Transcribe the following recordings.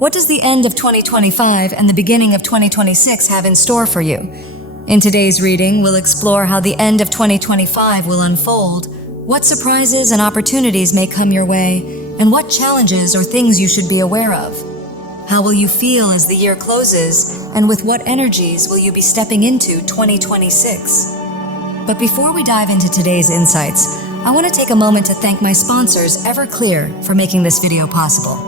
What does the end of 2025 and the beginning of 2026 have in store for you? In today's reading, we'll explore how the end of 2025 will unfold, what surprises and opportunities may come your way, and what challenges or things you should be aware of. How will you feel as the year closes, and with what energies will you be stepping into 2026? But before we dive into today's insights, I want to take a moment to thank my sponsors, Everclear, for making this video possible.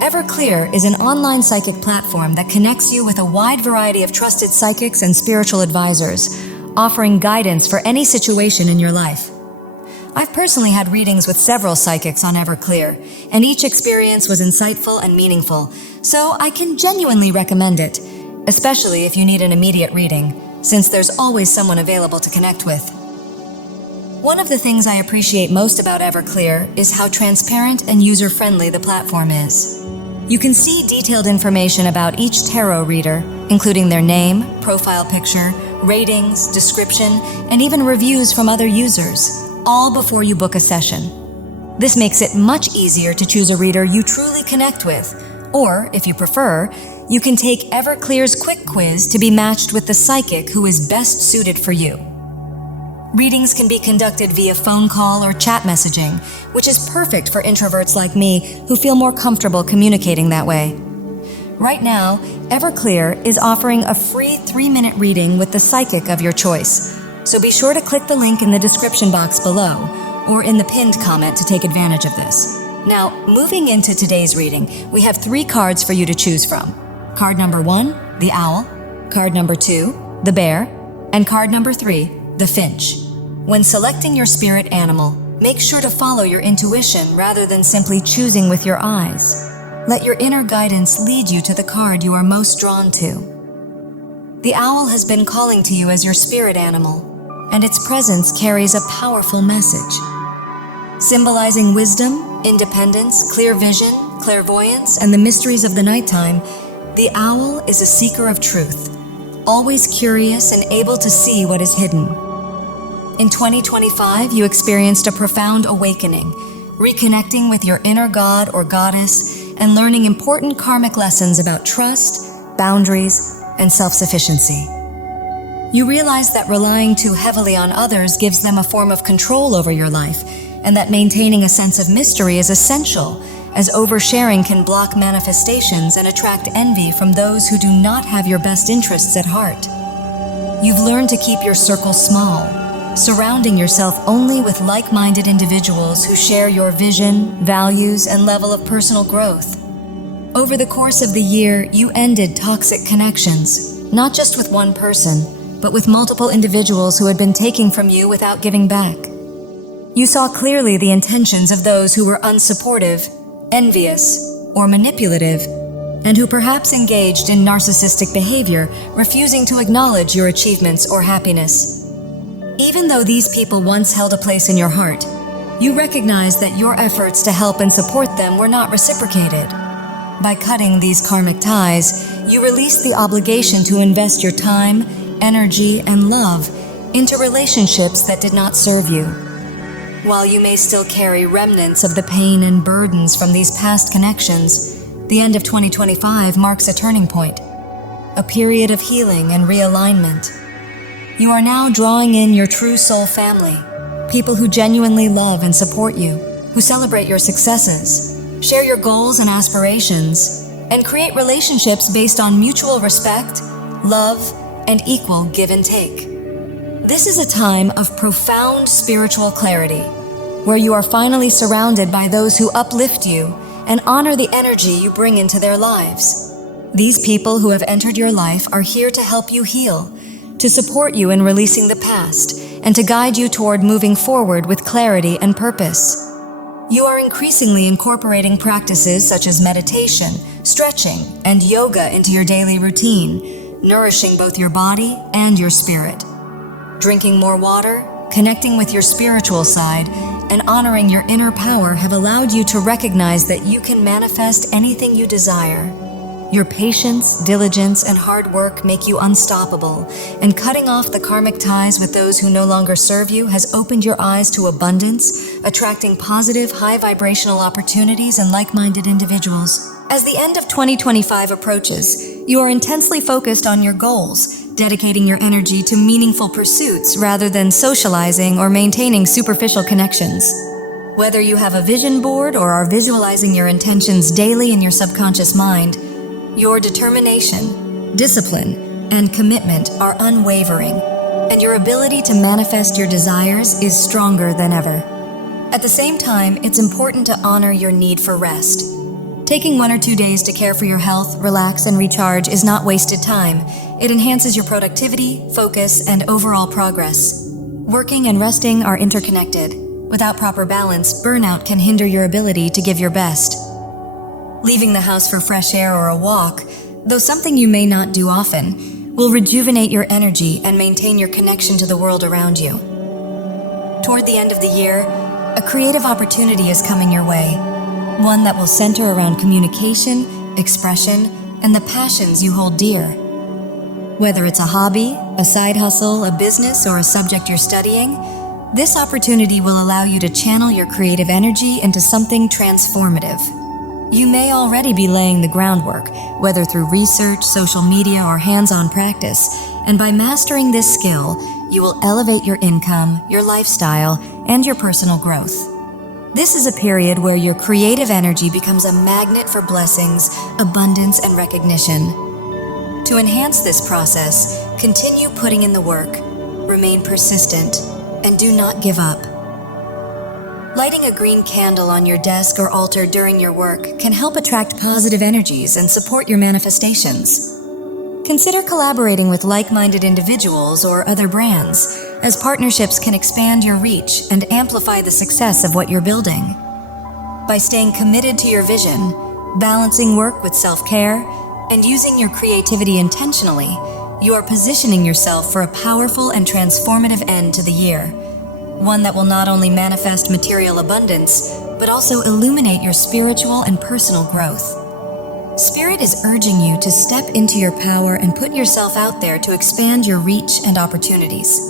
Everclear is an online psychic platform that connects you with a wide variety of trusted psychics and spiritual advisors, offering guidance for any situation in your life. I've personally had readings with several psychics on Everclear, and each experience was insightful and meaningful, so I can genuinely recommend it, especially if you need an immediate reading, since there's always someone available to connect with. One of the things I appreciate most about Everclear is how transparent and user-friendly the platform is. You can see detailed information about each tarot reader, including their name, profile picture, ratings, description, and even reviews from other users, all before you book a session. This makes it much easier to choose a reader you truly connect with, or, if you prefer, you can take Everclear's quick quiz to be matched with the psychic who is best suited for you. Readings can be conducted via phone call or chat messaging, which is perfect for introverts like me who feel more comfortable communicating that way. Right now, Everclear is offering a free 3-minute reading with the psychic of your choice, so be sure to click the link in the description box below or in the pinned comment to take advantage of this. Now, moving into today's reading, we have 3 cards for you to choose from. Card number 1, the owl, card number 2, the bear, and card number 3, the finch. When selecting your spirit animal, make sure to follow your intuition rather than simply choosing with your eyes. Let your inner guidance lead you to the card you are most drawn to. The owl has been calling to you as your spirit animal, and its presence carries a powerful message. Symbolizing wisdom, independence, clear vision, clairvoyance, and the mysteries of the nighttime, the owl is a seeker of truth, always curious and able to see what is hidden. In 2025, you experienced a profound awakening, reconnecting with your inner god or goddess and learning important karmic lessons about trust, boundaries, and self-sufficiency. You realize that relying too heavily on others gives them a form of control over your life, and that maintaining a sense of mystery is essential, as oversharing can block manifestations and attract envy from those who do not have your best interests at heart. You've learned to keep your circle small, surrounding yourself only with like-minded individuals who share your vision, values, and level of personal growth. Over the course of the year, you ended toxic connections, not just with one person, but with multiple individuals who had been taking from you without giving back. You saw clearly the intentions of those who were unsupportive, envious, or manipulative, and who perhaps engaged in narcissistic behavior, refusing to acknowledge your achievements or happiness. Even though these people once held a place in your heart, you recognize that your efforts to help and support them were not reciprocated. By cutting these karmic ties, you release the obligation to invest your time, energy, and love into relationships that did not serve you. While you may still carry remnants of the pain and burdens from these past connections, the end of 2025 marks a turning point, a period of healing and realignment. You are now drawing in your true soul family, people who genuinely love and support you, who celebrate your successes, share your goals and aspirations, and create relationships based on mutual respect, love, and equal give and take. This is a time of profound spiritual clarity, where you are finally surrounded by those who uplift you and honor the energy you bring into their lives. These people who have entered your life are here to help you heal, to support you in releasing the past, and to guide you toward moving forward with clarity and purpose. You are increasingly incorporating practices such as meditation, stretching, and yoga into your daily routine, nourishing both your body and your spirit. Drinking more water, connecting with your spiritual side, and honoring your inner power have allowed you to recognize that you can manifest anything you desire. Your patience, diligence, and hard work make you unstoppable, and cutting off the karmic ties with those who no longer serve you has opened your eyes to abundance, attracting positive, high-vibrational opportunities and like-minded individuals. As the end of 2025 approaches, you are intensely focused on your goals, dedicating your energy to meaningful pursuits rather than socializing or maintaining superficial connections. Whether you have a vision board or are visualizing your intentions daily in your subconscious mind, your determination, discipline, and commitment are unwavering, and your ability to manifest your desires is stronger than ever. At the same time, it's important to honor your need for rest. Taking 1 or 2 days to care for your health, relax, and recharge is not wasted time. It enhances your productivity, focus, and overall progress. Working and resting are interconnected. Without proper balance, burnout can hinder your ability to give your best. Leaving the house for fresh air or a walk, though something you may not do often, will rejuvenate your energy and maintain your connection to the world around you. Toward the end of the year, a creative opportunity is coming your way, one that will center around communication, expression, and the passions you hold dear. Whether it's a hobby, a side hustle, a business, or a subject you're studying, this opportunity will allow you to channel your creative energy into something transformative. You may already be laying the groundwork, whether through research, social media, or hands-on practice, and by mastering this skill, you will elevate your income, your lifestyle, and your personal growth. This is a period where your creative energy becomes a magnet for blessings, abundance, and recognition. To enhance this process, continue putting in the work, remain persistent, and do not give up. Lighting a green candle on your desk or altar during your work can help attract positive energies and support your manifestations. Consider collaborating with like-minded individuals or other brands, as partnerships can expand your reach and amplify the success of what you're building. By staying committed to your vision, balancing work with self-care, and using your creativity intentionally, you are positioning yourself for a powerful and transformative end to the year, one that will not only manifest material abundance, but also illuminate your spiritual and personal growth. Spirit is urging you to step into your power and put yourself out there to expand your reach and opportunities.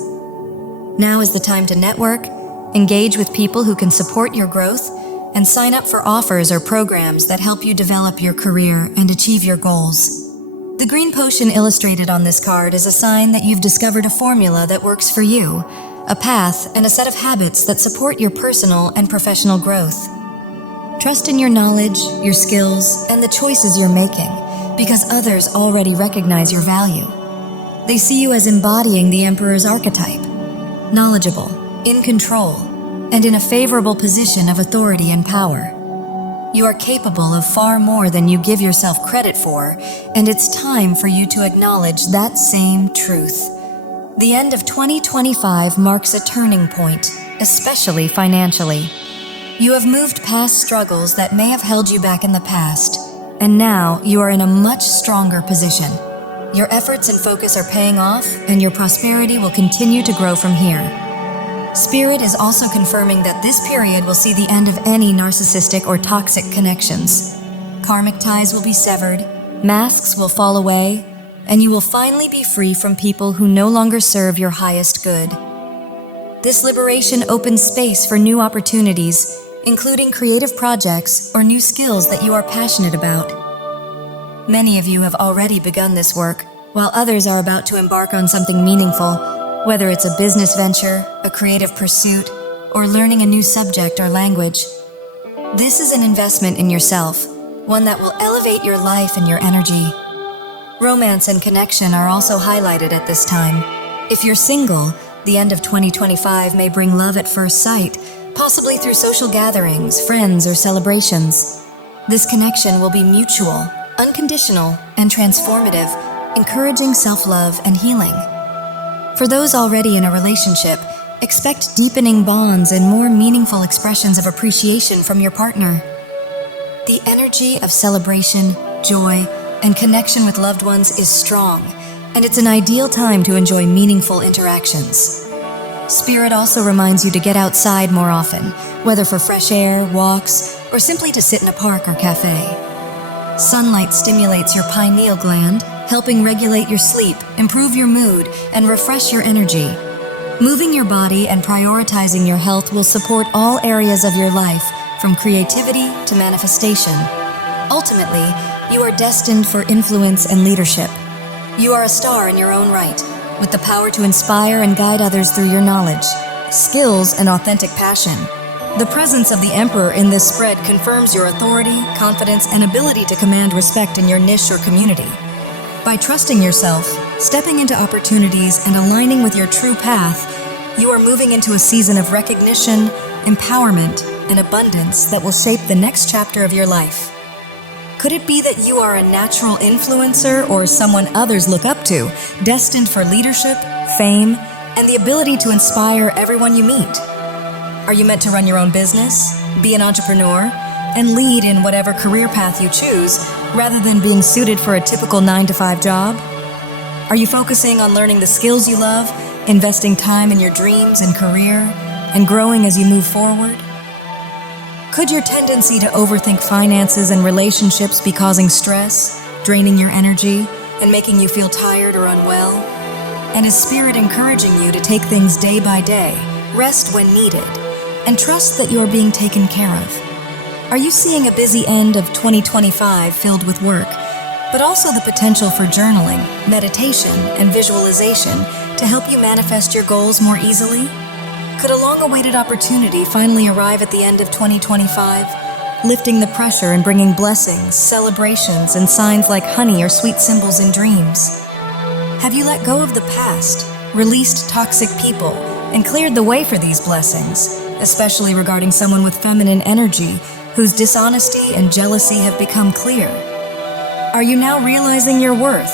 Now is the time to network, engage with people who can support your growth, and sign up for offers or programs that help you develop your career and achieve your goals. The green potion illustrated on this card is a sign that you've discovered a formula that works for you, a path and a set of habits that support your personal and professional growth. Trust in your knowledge, your skills, and the choices you're making, because others already recognize your value. They see you as embodying the Emperor's archetype, knowledgeable, in control, and in a favorable position of authority and power. You are capable of far more than you give yourself credit for, and it's time for you to acknowledge that same truth. The end of 2025 marks a turning point, especially financially. You have moved past struggles that may have held you back in the past, and now you are in a much stronger position. Your efforts and focus are paying off, and your prosperity will continue to grow from here. Spirit is also confirming that this period will see the end of any narcissistic or toxic connections. Karmic ties will be severed, masks will fall away, and you will finally be free from people who no longer serve your highest good. This liberation opens space for new opportunities, including creative projects or new skills that you are passionate about. Many of you have already begun this work, while others are about to embark on something meaningful, whether it's a business venture, a creative pursuit, or learning a new subject or language. This is an investment in yourself, one that will elevate your life and your energy. Romance and connection are also highlighted at this time. If you're single, the end of 2025 may bring love at first sight, possibly through social gatherings, friends, or celebrations. This connection will be mutual, unconditional, and transformative, encouraging self-love and healing. For those already in a relationship, expect deepening bonds and more meaningful expressions of appreciation from your partner. The energy of celebration, joy, and connection with loved ones is strong, and it's an ideal time to enjoy meaningful interactions. Spirit also reminds you to get outside more often, whether for fresh air, walks, or simply to sit in a park or cafe. Sunlight stimulates your pineal gland, helping regulate your sleep, improve your mood, and refresh your energy. Moving your body and prioritizing your health will support all areas of your life, from creativity to manifestation. Ultimately, you are destined for influence and leadership. You are a star in your own right, with the power to inspire and guide others through your knowledge, skills, and authentic passion. The presence of the Emperor in this spread confirms your authority, confidence, and ability to command respect in your niche or community. By trusting yourself, stepping into opportunities, and aligning with your true path, you are moving into a season of recognition, empowerment, and abundance that will shape the next chapter of your life. Could it be that you are a natural influencer or someone others look up to, destined for leadership, fame, and the ability to inspire everyone you meet? Are you meant to run your own business, be an entrepreneur, and lead in whatever career path you choose, rather than being suited for a typical 9-to-5 job? Are you focusing on learning the skills you love, investing time in your dreams and career, and growing as you move forward? Could your tendency to overthink finances and relationships be causing stress, draining your energy, and making you feel tired or unwell? And is Spirit encouraging you to take things day by day, rest when needed, and trust that you are being taken care of? Are you seeing a busy end of 2025 filled with work, but also the potential for journaling, meditation, and visualization to help you manifest your goals more easily? Could a long-awaited opportunity finally arrive at the end of 2025, lifting the pressure and bringing blessings, celebrations, and signs like honey or sweet symbols in dreams? Have you let go of the past, released toxic people, and cleared the way for these blessings, especially regarding someone with feminine energy whose dishonesty and jealousy have become clear? Are you now realizing your worth,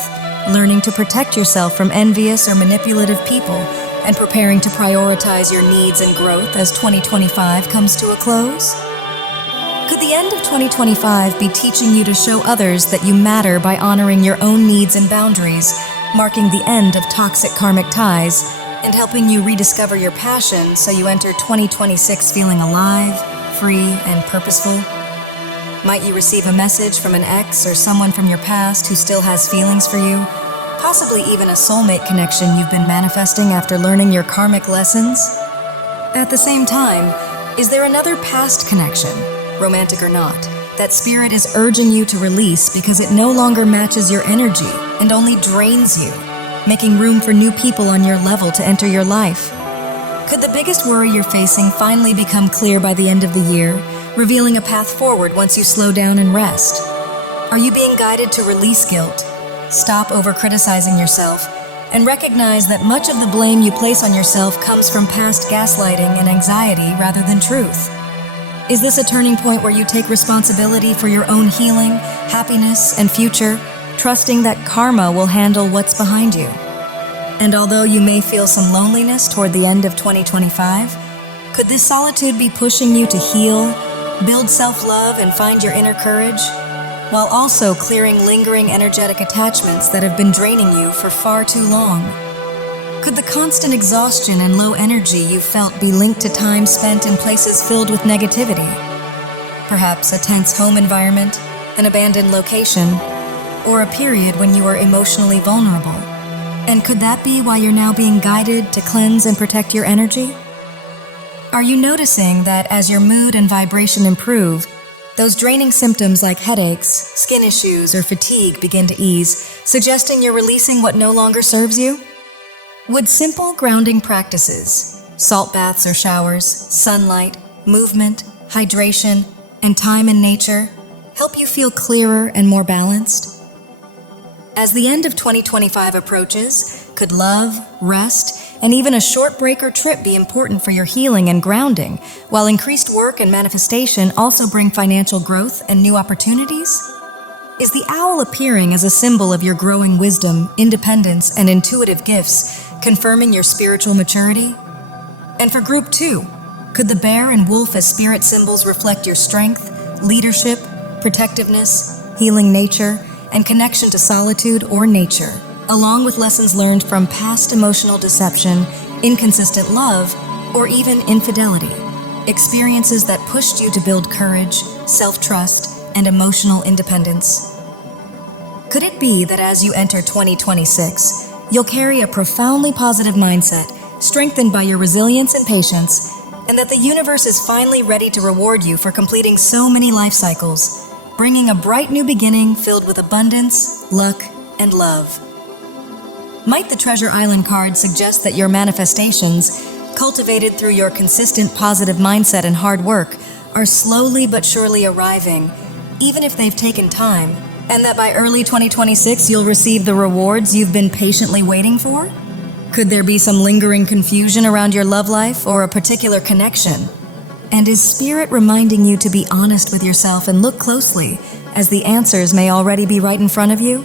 learning to protect yourself from envious or manipulative people, and preparing to prioritize your needs and growth as 2025 comes to a close? Could the end of 2025 be teaching you to show others that you matter by honoring your own needs and boundaries, marking the end of toxic karmic ties, and helping you rediscover your passion so you enter 2026 feeling alive, free, and purposeful? Might you receive a message from an ex or someone from your past who still has feelings for you? Possibly even a soulmate connection you've been manifesting after learning your karmic lessons? At the same time, is there another past connection, romantic or not, that Spirit is urging you to release because it no longer matches your energy and only drains you, making room for new people on your level to enter your life? Could the biggest worry you're facing finally become clear by the end of the year, revealing a path forward once you slow down and rest? Are you being guided to release guilt, stop over-criticizing yourself, and recognize that much of the blame you place on yourself comes from past gaslighting and anxiety rather than truth? Is this a turning point where you take responsibility for your own healing, happiness, and future, trusting that karma will handle what's behind you? And although you may feel some loneliness toward the end of 2025, could this solitude be pushing you to heal, build self-love, and find your inner courage, while also clearing lingering energetic attachments that have been draining you for far too long? Could the constant exhaustion and low energy you felt be linked to time spent in places filled with negativity? Perhaps a tense home environment, an abandoned location, or a period when you were emotionally vulnerable? And could that be why you're now being guided to cleanse and protect your energy? Are you noticing that as your mood and vibration improve, those draining symptoms like headaches, skin issues, or fatigue begin to ease, suggesting you're releasing what no longer serves you? Would simple grounding practices, salt baths or showers, sunlight, movement, hydration, and time in nature help you feel clearer and more balanced? As the end of 2025 approaches, could love, rest, and even a short break or trip be important for your healing and grounding, while increased work and manifestation also bring financial growth and new opportunities? Is the owl appearing as a symbol of your growing wisdom, independence, and intuitive gifts, confirming your spiritual maturity? And for Group 2, could the bear and wolf as spirit symbols reflect your strength, leadership, protectiveness, healing nature, and connection to solitude or nature, along with lessons learned from past emotional deception, inconsistent love, or even infidelity, experiences that pushed you to build courage, self-trust, and emotional independence? Could it be that as you enter 2026, you'll carry a profoundly positive mindset, strengthened by your resilience and patience, and that the universe is finally ready to reward you for completing so many life cycles, bringing a bright new beginning filled with abundance, luck, and love. Might the Treasure Island card suggest that your manifestations, cultivated through your consistent positive mindset and hard work, are slowly but surely arriving, even if they've taken time, and that by early 2026 you'll receive the rewards you've been patiently waiting for? Could there be some lingering confusion around your love life or a particular connection? And is Spirit reminding you to be honest with yourself and look closely, as the answers may already be right in front of you?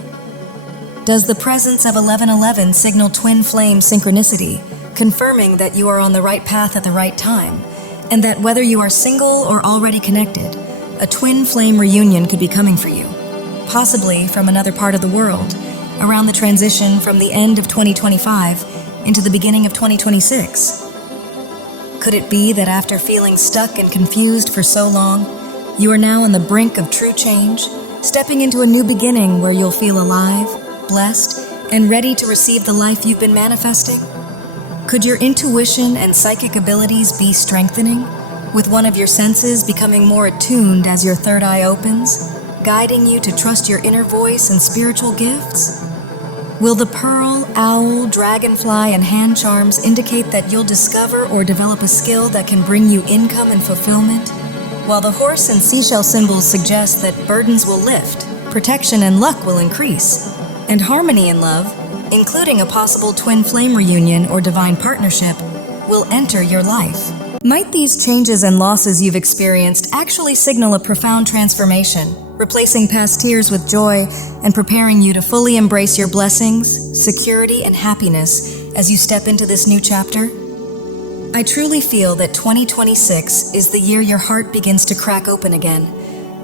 Does the presence of 1111 signal twin flame synchronicity, confirming that you are on the right path at the right time, and that whether you are single or already connected, a twin flame reunion could be coming for you, possibly from another part of the world, around the transition from the end of 2025 into the beginning of 2026? Could it be that after feeling stuck and confused for so long, you are now on the brink of true change, stepping into a new beginning where you'll feel alive, blessed, and ready to receive the life you've been manifesting? Could your intuition and psychic abilities be strengthening, with one of your senses becoming more attuned as your third eye opens, guiding you to trust your inner voice and spiritual gifts? Will the pearl, owl, dragonfly, and hand charms indicate that you'll discover or develop a skill that can bring you income and fulfillment? While the horse and seashell symbols suggest that burdens will lift, protection and luck will increase, and harmony in love, including a possible twin flame reunion or divine partnership, will enter your life. Might these changes and losses you've experienced actually signal a profound transformation, replacing past tears with joy and preparing you to fully embrace your blessings, security, and happiness as you step into this new chapter? I truly feel that 2026 is the year your heart begins to crack open again.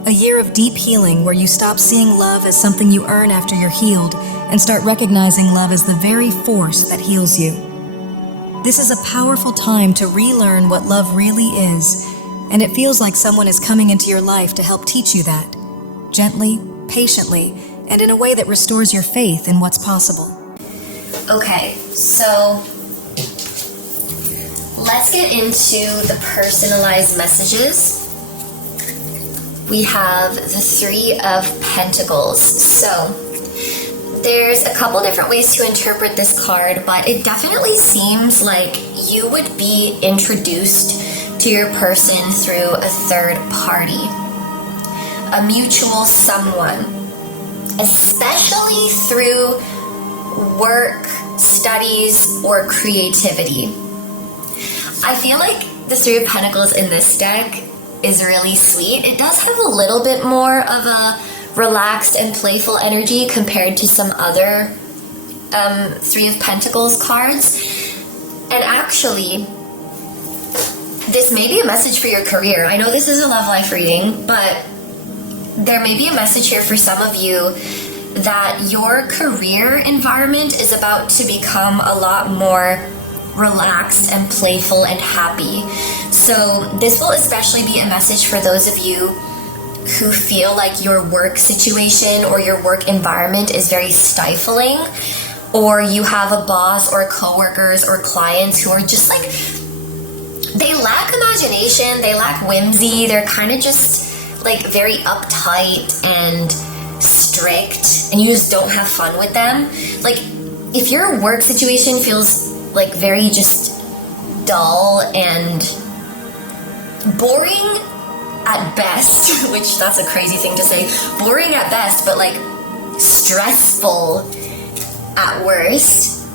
A year of deep healing where you stop seeing love as something you earn after you're healed and start recognizing love as the very force that heals you. This is a powerful time to relearn what love really is, and it feels like someone is coming into your life to help teach you that, gently, patiently, and in a way that restores your faith in what's possible. Okay, so let's get into the personalized messages. We have the Three of Pentacles. So there's a couple different ways to interpret this card, but it definitely seems like you would be introduced to your person through a third party, a mutual someone, especially through work, studies, or creativity. I feel like the Three of Pentacles in this deck is really sweet. It does have a little bit more of a relaxed and playful energy compared to some other Three of Pentacles cards. And actually, this may be a message for your career. I know this is a love life reading, but there may be a message here for some of you that your career environment is about to become a lot more relaxed and playful and happy. So this will especially be a message for those of you who feel like your work situation or your work environment is very stifling, or you have a boss or coworkers or clients who are just like, they lack imagination, they lack whimsy, they're kind of just like very uptight and strict, and you just don't have fun with them. Like, if your work situation feels like very just dull and boring at best, which that's a crazy thing to say, boring at best, but like stressful at worst,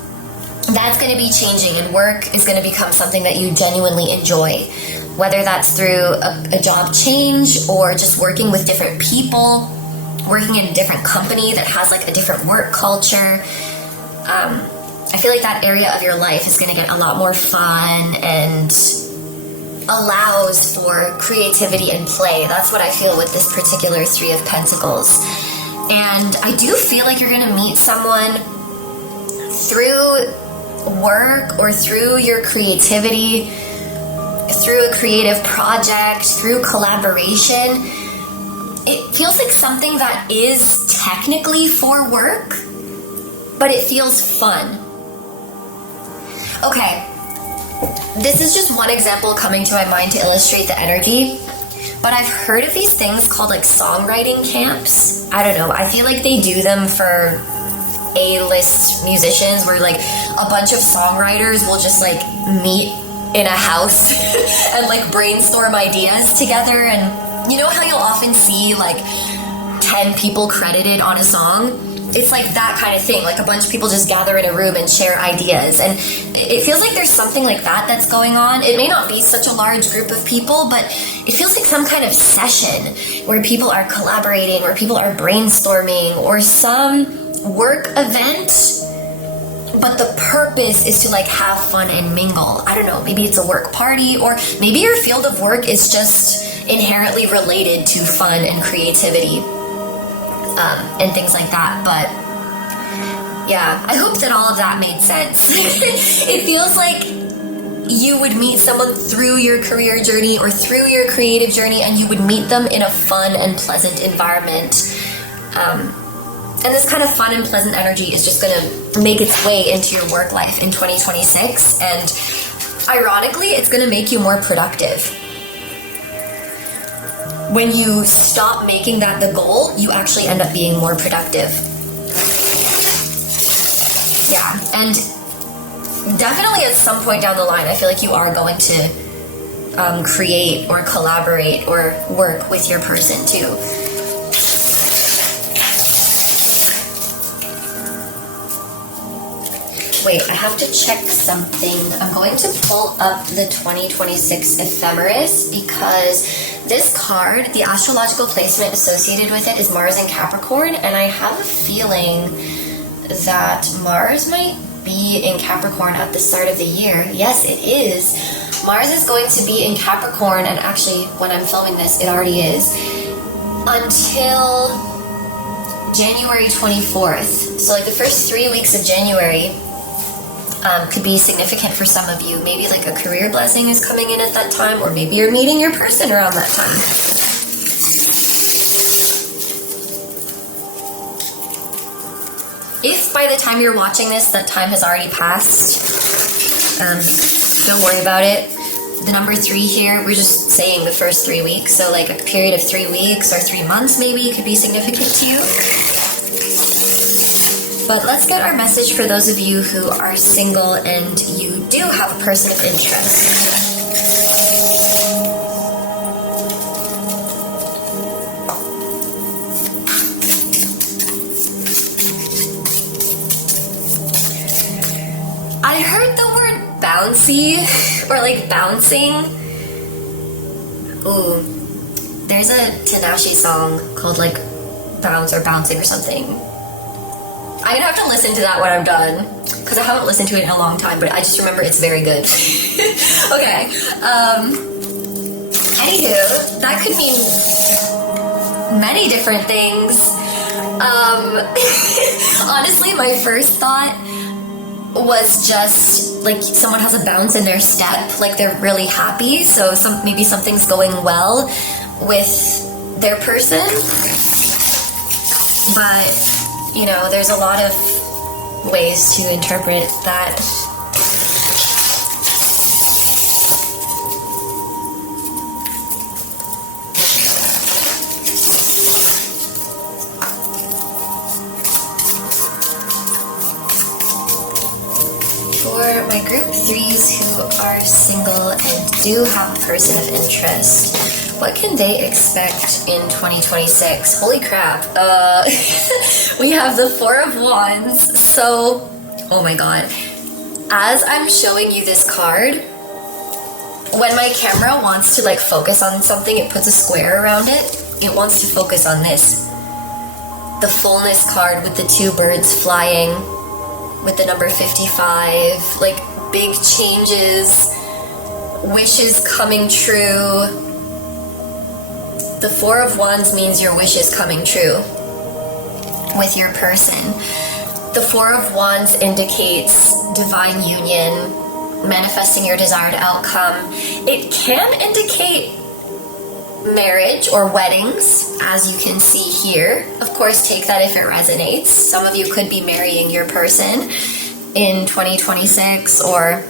that's going to be changing, and work is going to become something that you genuinely enjoy, whether that's through a job change or just working with different people, working in a different company that has like a different work culture. I feel like that area of your life is going to get a lot more fun and allows for creativity and play. That's what I feel with this particular Three of Pentacles. And I do feel like you're going to meet someone through work or through your creativity, through a creative project, through collaboration. It feels like something that is technically for work, but it feels fun. Okay, this is just one example coming to my mind to illustrate the energy, but I've heard of these things called like songwriting camps. I don't know. I feel like they do them for A-list musicians, where like a bunch of songwriters will just like meet in a house and like brainstorm ideas together. And you know how you'll often see like 10 people credited on a song? It's like that kind of thing. Like a bunch of people just gather in a room and share ideas. And it feels like there's something like that that's going on. It may not be such a large group of people, but it feels like some kind of session where people are collaborating, or people are brainstorming, or some work event, but the purpose is to like have fun and mingle. I don't know, maybe it's a work party, or maybe your field of work is just inherently related to fun and creativity, and things like that. But yeah, I hope that all of that made sense. It feels like you would meet someone through your career journey or through your creative journey, and you would meet them in a fun and pleasant environment. And this kind of fun and pleasant energy is just going to make its way into your work life in 2026. And ironically, it's going to make you more productive. When you stop making that the goal, you actually end up being more productive. Yeah, and definitely at some point down the line, I feel like you are going to create or collaborate or work with your person too. Wait, I have to check something. I'm going to pull up the 2026 ephemeris, because this card, the astrological placement associated with it is Mars in Capricorn, and I have a feeling that Mars might be in Capricorn at the start of the year. Yes, it is. Mars is going to be in Capricorn, and actually, when I'm filming this, it already is, until January 24th. So like the first 3 weeks of January could be significant for some of you. Maybe like a career blessing is coming in at that time, or maybe you're meeting your person around that time. If by the time you're watching this, that time has already passed, don't worry about it. The number 3 here, we're just saying the first 3 weeks. So like a period of 3 weeks or 3 months maybe could be significant to you. But let's get our message for those of you who are single and you do have a person of interest. I heard the word bouncy, or like bouncing. Ooh, there's a Tinashe song called like Bounce or Bouncing or something. I'm gonna have to listen to that when I'm done, because I haven't listened to it in a long time, but I just remember it's very good. Okay, anywho, that could mean many different things. Honestly, my first thought was just like someone has a bounce in their step, like they're really happy, so maybe something's going well with their person. But you know, there's a lot of ways to interpret that. For my group 3s who are single and do have a person of interest, what can they expect in 2026? Holy crap. We have the 4 of Wands. So, oh my god. As I'm showing you this card, when my camera wants to like focus on something, it puts a square around it. It wants to focus on this. The fullness card with the 2 birds flying, with the number 55. Like big changes, wishes coming true. The 4 of Wands means your wish is coming true with your person. The 4 of Wands indicates divine union, manifesting your desired outcome. It can indicate marriage or weddings, as you can see here. Of course, take that if it resonates. Some of you could be marrying your person in 2026, or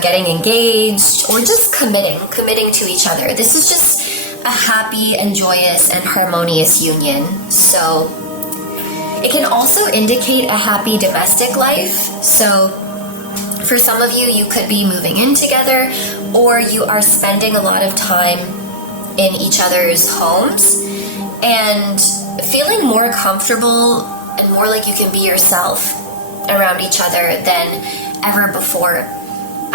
getting engaged, or just committing to each other. This is just a happy and joyous and harmonious union. So it can also indicate a happy domestic life. So for some of you, you could be moving in together, or you are spending a lot of time in each other's homes and feeling more comfortable and more like you can be yourself around each other than ever before.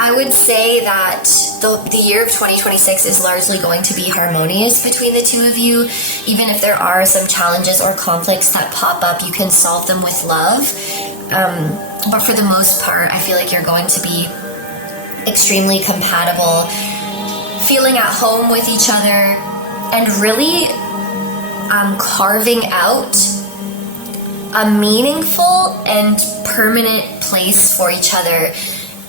I would say that the year of 2026 is largely going to be harmonious between the two of you. Even if there are some challenges or conflicts that pop up, you can solve them with love. But for the most part, I feel like you're going to be extremely compatible, feeling at home with each other, and really carving out a meaningful and permanent place for each other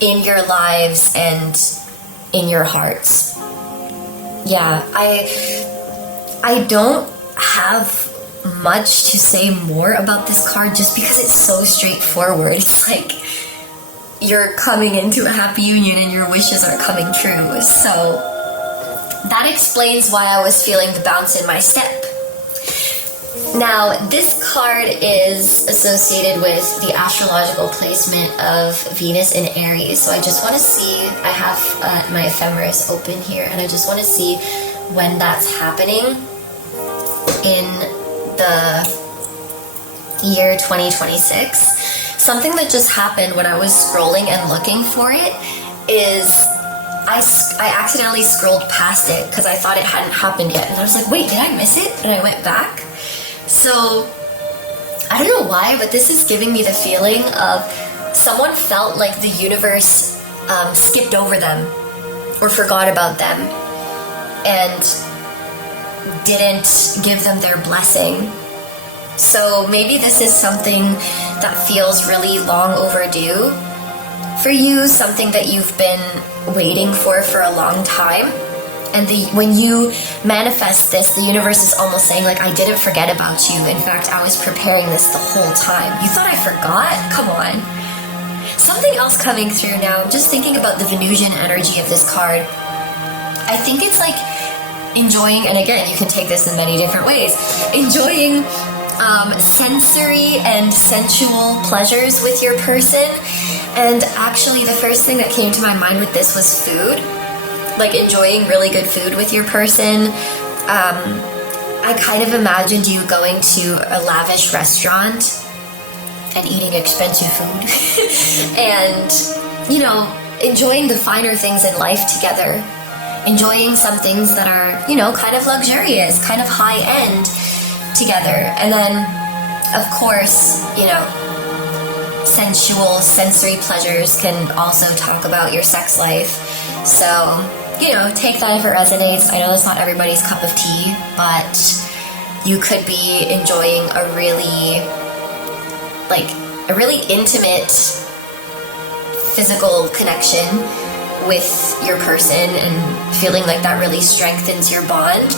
in your lives and in your hearts. Yeah, I don't have much to say more about this card just because it's so straightforward. It's like you're coming into a happy union and your wishes are coming true. So that explains why I was feeling the bounce in my step. Now, this card is associated with the astrological placement of Venus in Aries. So I just want to see, I have my ephemeris open here, and I just want to see when that's happening in the year 2026. Something that just happened when I was scrolling and looking for it is I accidentally scrolled past it because I thought it hadn't happened yet. And I was like, wait, did I miss it? And I went back. So, I don't know why, but this is giving me the feeling of someone felt like the universe skipped over them or forgot about them and didn't give them their blessing. So maybe this is something that feels really long overdue for you, something that you've been waiting for a long time. And when you manifest this, the universe is almost saying, like, I didn't forget about you. In fact, I was preparing this the whole time. You thought I forgot? Come on. Something else coming through now. I'm just thinking about the Venusian energy of this card. I think it's like enjoying, and again, you can take this in many different ways, enjoying sensory and sensual pleasures with your person. And actually, the first thing that came to my mind with this was food. Like enjoying really good food with your person. I kind of imagined you going to a lavish restaurant and eating expensive food and, you know, enjoying the finer things in life together. Enjoying some things that are, you know, kind of luxurious, kind of high end together. And then, of course, you know, sensual, sensory pleasures can also talk about your sex life. So, you know, take that if it resonates. I know that's not everybody's cup of tea, but you could be enjoying a really intimate physical connection with your person and feeling like that really strengthens your bond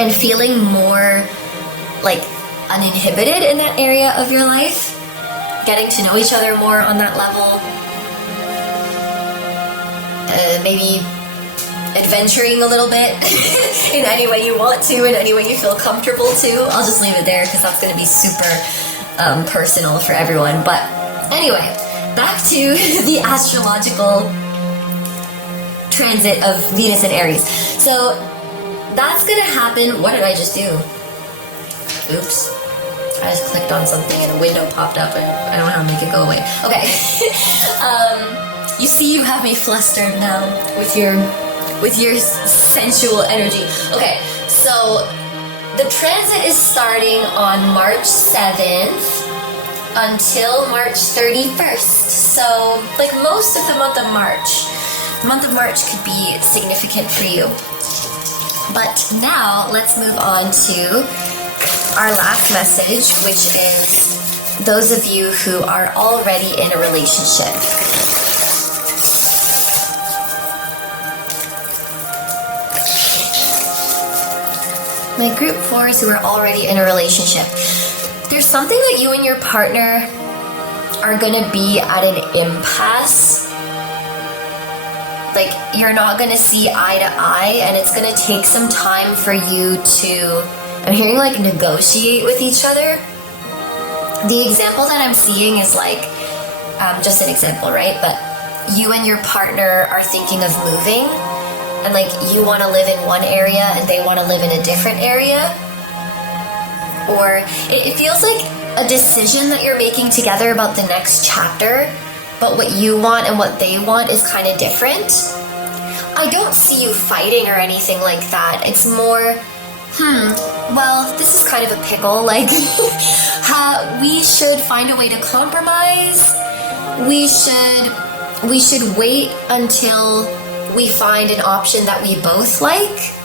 and feeling more like uninhibited in that area of your life, getting to know each other more on that level. Maybe adventuring a little bit in any way you want to, in any way you feel comfortable to. I'll just leave it there because that's going to be super personal for everyone. But anyway, back to the astrological transit of Venus and Aries. So that's going to happen. What did I just do? Oops. I just clicked on something and a window popped up and I don't know how to make it go away. Okay. You see, you have me flustered now with your sensual energy. Okay, so the transit is starting on March 7th until March 31st. So, like most of the month of March. The month of March could be significant for you. But now, let's move on to our last message, which is those of you who are already in a relationship. My group 4s who are already in a relationship. There's something that you and your partner are going to be at an impasse Like, you're not gonna see eye to eye, and it's gonna take some time for you to, I'm hearing like negotiate with each other. The example that I'm seeing is like, just an example, right? But you and your partner are thinking of moving, and like you want to live in one area and they want to live in a different area. Or it feels like a decision that you're making together about the next chapter, but what you want and what they want is kind of different. I don't see you fighting or anything like that. It's more, well, this is kind of a pickle. Like, we should find a way to compromise. We should wait until we find an option that we both like,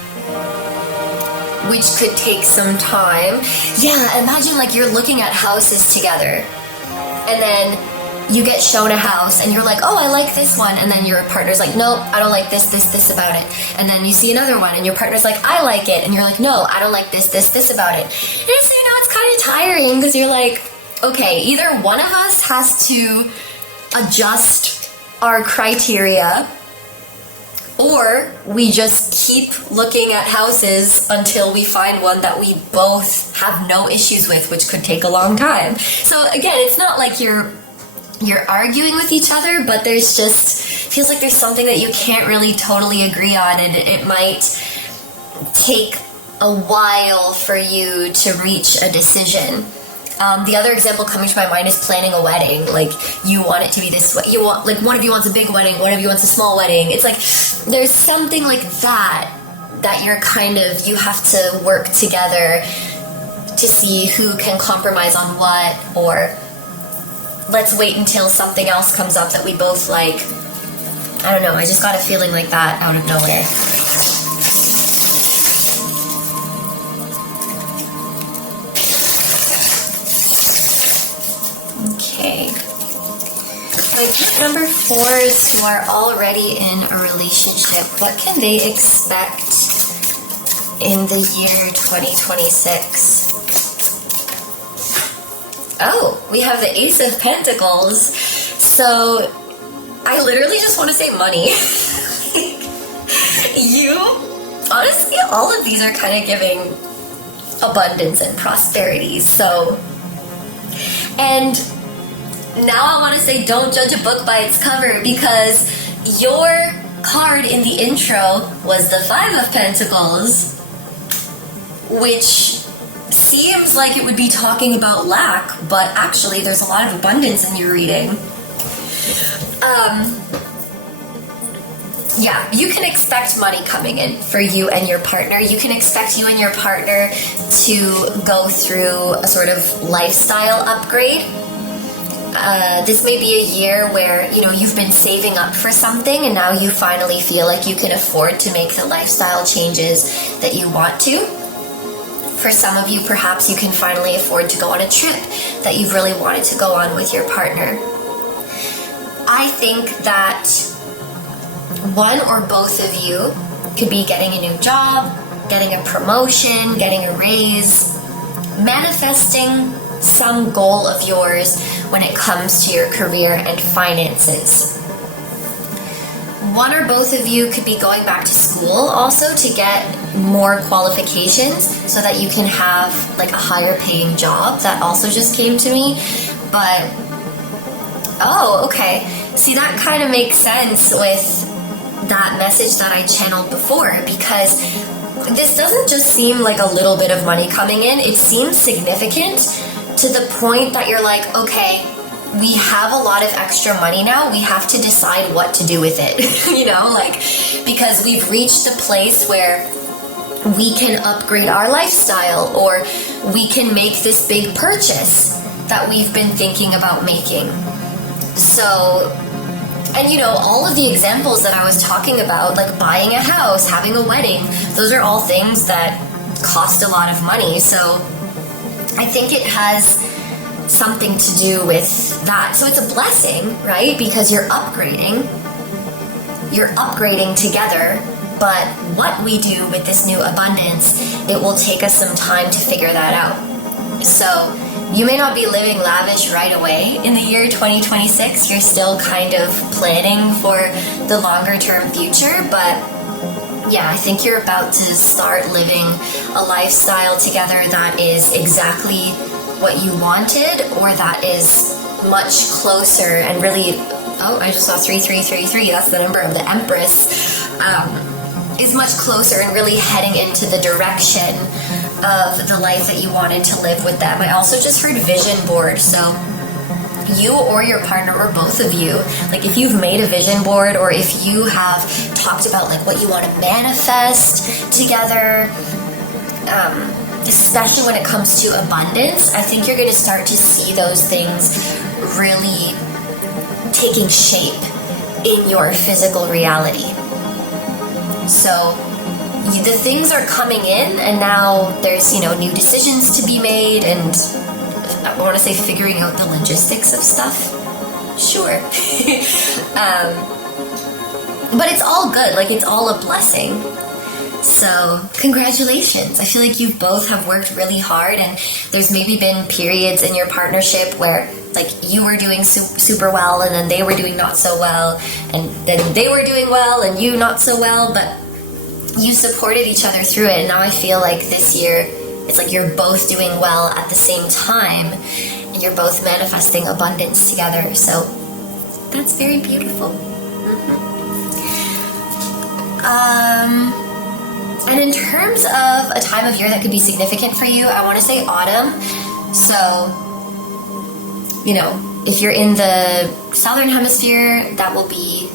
which could take some time. Yeah, imagine like you're looking at houses together, and then you get shown a house and you're like, oh, I like this one, and then your partner's like, nope, I don't like this about it. And then you see another one and your partner's like, I like it, and you're like, no, I don't like this about it. And it's, it's kind of tiring, because you're like, okay, either one of us has to adjust our criteria, or we just keep looking at houses until we find one that we both have no issues with, which could take a long time. So again, it's not like you're arguing with each other, but there's just, feels like there's something that you can't really totally agree on, and it might take a while for you to reach a decision. The other example coming to my mind is planning a wedding. Like, you want it to be this way. You want, like, one of you wants a big wedding, one of you wants a small wedding. It's like, there's something like that you're kind of, you have to work together to see who can compromise on what, or let's wait until something else comes up that we both like. I don't know, I just got a feeling like that out of nowhere. Okay. My pick number 4s who are already in a relationship. What can they expect in the year 2026? Oh, we have the Ace of Pentacles. So, I literally just want to say money. Honestly, all of these are kind of giving abundance and prosperity. So, and now I want to say don't judge a book by its cover, because your card in the intro was the 5 of Pentacles, which seems like it would be talking about lack, but actually there's a lot of abundance in your reading. Yeah, you can expect money coming in for you and your partner. You can expect you and your partner to go through a sort of lifestyle upgrade. This may be a year where, you've been saving up for something and now you finally feel like you can afford to make the lifestyle changes that you want to. For some of you, perhaps you can finally afford to go on a trip that you've really wanted to go on with your partner. I think that one or both of you could be getting a new job, getting a promotion, getting a raise, manifesting some goal of yours when it comes to your career and finances. One or both of you could be going back to school also to get more qualifications so that you can have like a higher paying job. That also just came to me. But, oh, okay. See, that kind of makes sense with that message that I channeled before, because this doesn't just seem like a little bit of money coming in. It seems significant to the point that you're like, okay, we have a lot of extra money now. We have to decide what to do with it, because we've reached a place where we can upgrade our lifestyle, or we can make this big purchase that we've been thinking about making. So, and all of the examples that I was talking about, like buying a house, having a wedding, those are all things that cost a lot of money. So I think it has something to do with that. So it's a blessing, right? Because you're upgrading together. But what we do with this new abundance, it will take us some time to figure that out. So You may not be living lavish right away in the year 2026. You're still kind of planning for the longer term future, but yeah, I think you're about to start living a lifestyle together that is exactly what you wanted, or that is much closer and really, oh, I just saw 3333, that's the number of the Empress, is much closer and really heading into the direction of the life that you wanted to live with them. I also just heard vision board, so you or your partner or both of you, like if you've made a vision board or if you have talked about like what you want to manifest together, especially when it comes to abundance, I think you're going to start to see those things really taking shape in your physical reality. So the things are coming in, and now there's, new decisions to be made, and I want to say figuring out the logistics of stuff. Sure. But it's all good. Like, it's all a blessing. So, congratulations. I feel like you both have worked really hard, and there's maybe been periods in your partnership where, like, you were doing super well, and then they were doing not so well, and then they were doing well, and you not so well, but you supported each other through it. And now I feel like this year, it's like you're both doing well at the same time, and you're both manifesting abundance together. So that's very beautiful. And in terms of a time of year that could be significant for you, I want to say autumn. So, if you're in the southern hemisphere, that will be,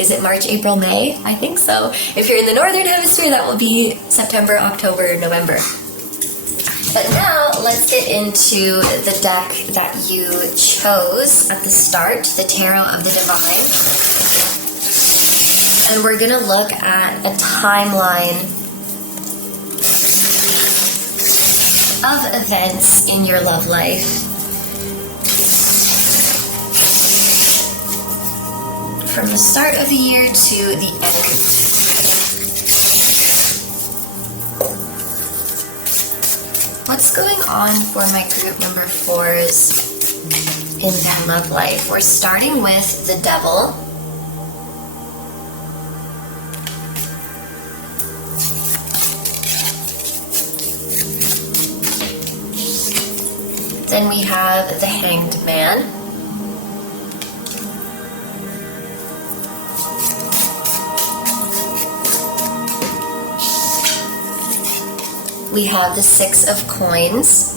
is it March, April, May? I think so. If you're in the northern hemisphere, that will be September, October, November. But now, let's get into the deck that you chose at the start, the Tarot of the Divine. And we're going to look at a timeline of events in your love life. From the start of the year to the end. What's going on for my group number 4s in their love life? We're starting with the Devil. Then we have the Hanged Man. We have the Six of Coins.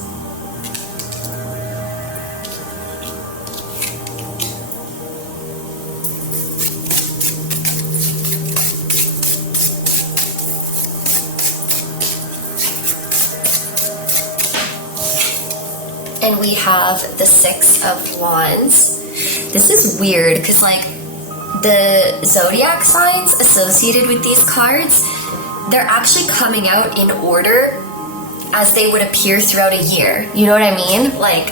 And we have the Six of Wands. This is weird because, like, the zodiac signs associated with these cards, they're actually coming out in order as they would appear throughout a year. You know what I mean? Like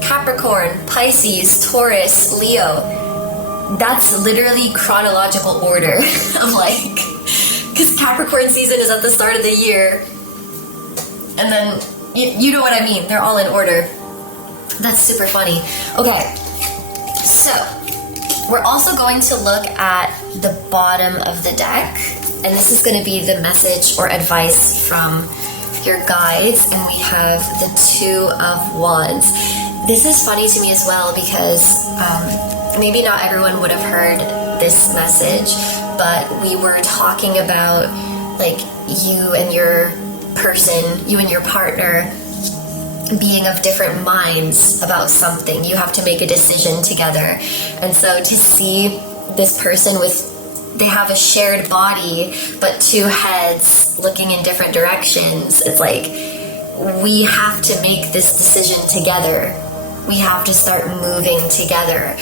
Capricorn, Pisces, Taurus, Leo. That's literally chronological order of, like, because Capricorn season is at the start of the year, and then you know what I mean. They're all in order. That's super funny. Okay, so we're also going to look at the bottom of the deck, and this is going to be the message or advice from your guides, and we have the Two of Wands. This is funny to me as well because maybe not everyone would have heard this message, but we were talking about, like, you and your person, you and your partner being of different minds about something. You have to make a decision together. And so to see this person they have a shared body, but two heads looking in different directions, it's like, we have to make this decision together. We have to start moving together.